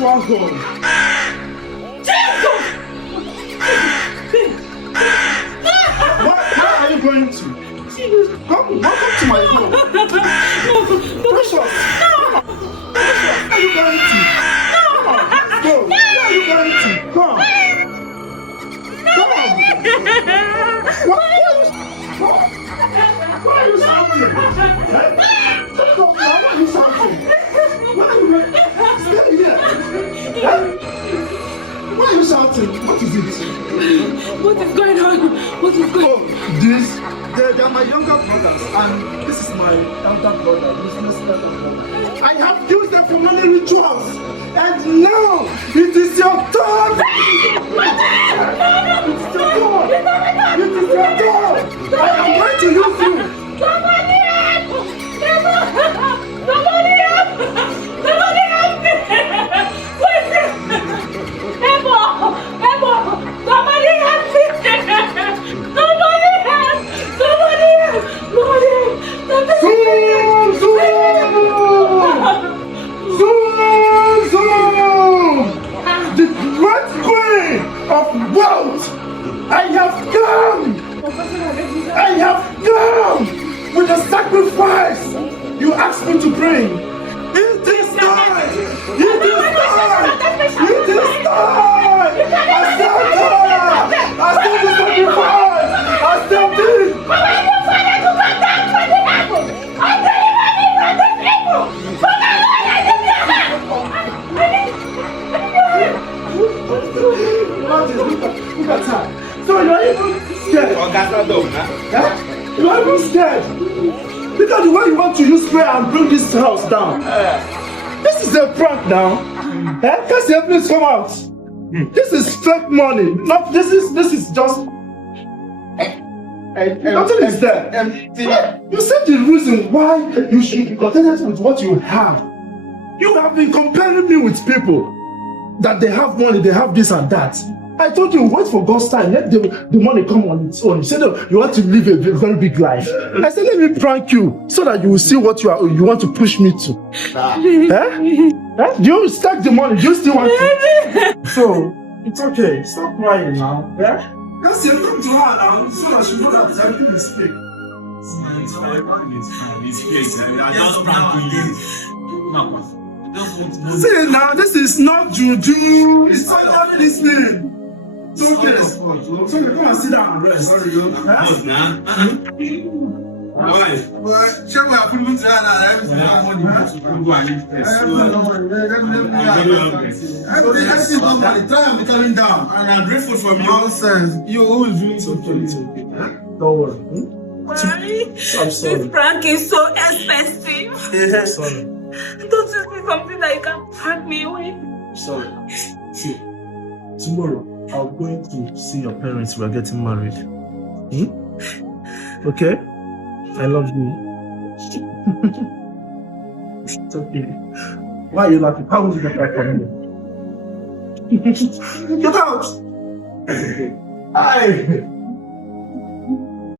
rituals done. Where are you going to? Come to my home. Precious. Where are you going to? Go. Where are you going to? Come. Why are you shouting? Why are you shouting? Stay here. Why are you shouting? What is it? What is going on? What is going on? They are my younger brothers, and this is my elder brother. I have used them for many rituals, and now it is your turn. It's your turn. It is your turn. I am going to use you. Somebody help! Somebody help! Somebody help me! Wait! Ebo! Ebo! Somebody help me! Somebody help! Somebody help! Somebody Zoom! The great queen of wealth! I have come! I have come with the sacrifice you asked me to bring. It is time! It is time! It is time! I still come! I still the sacrifice! I still did! But when you father to come down from the heaven, I deliver me from the people! From the Lord and the Look at her. So you're even scared. You're even scared. Look at the way you want to use prayer and bring this house down. This is a prank now. Can you please come out? This is fake money. Not this is just nothing is there. You said the reason why you should be contented with what you have. You have been comparing me with people that they have money, they have this and that. I told you, wait for God's time, let the money come on its own. You said, no, you want to live a very big life. I said, let me prank you so that you will see what you want to push me to. Do you stack the money? Do you still want to? So, it's okay. Stop crying now. Just say, come to her now so that she knows that everything is fake. See now, this is not juju. It's not this name. It's okay. So you come and sit down and rest. Sorry, you. Why? Check my appointment and I'm coming down. And I'm grateful for your nonsense. You always doing something. Don't worry. I'm sorry. This prank is so expensive. I'm sorry. Don't tell me something that you can prank me with. Sorry. See, tomorrow I'm going to see your parents. We are getting married. Okay? I love you. It's okay. Why are you laughing? How would you get back from me? Get out! Hi!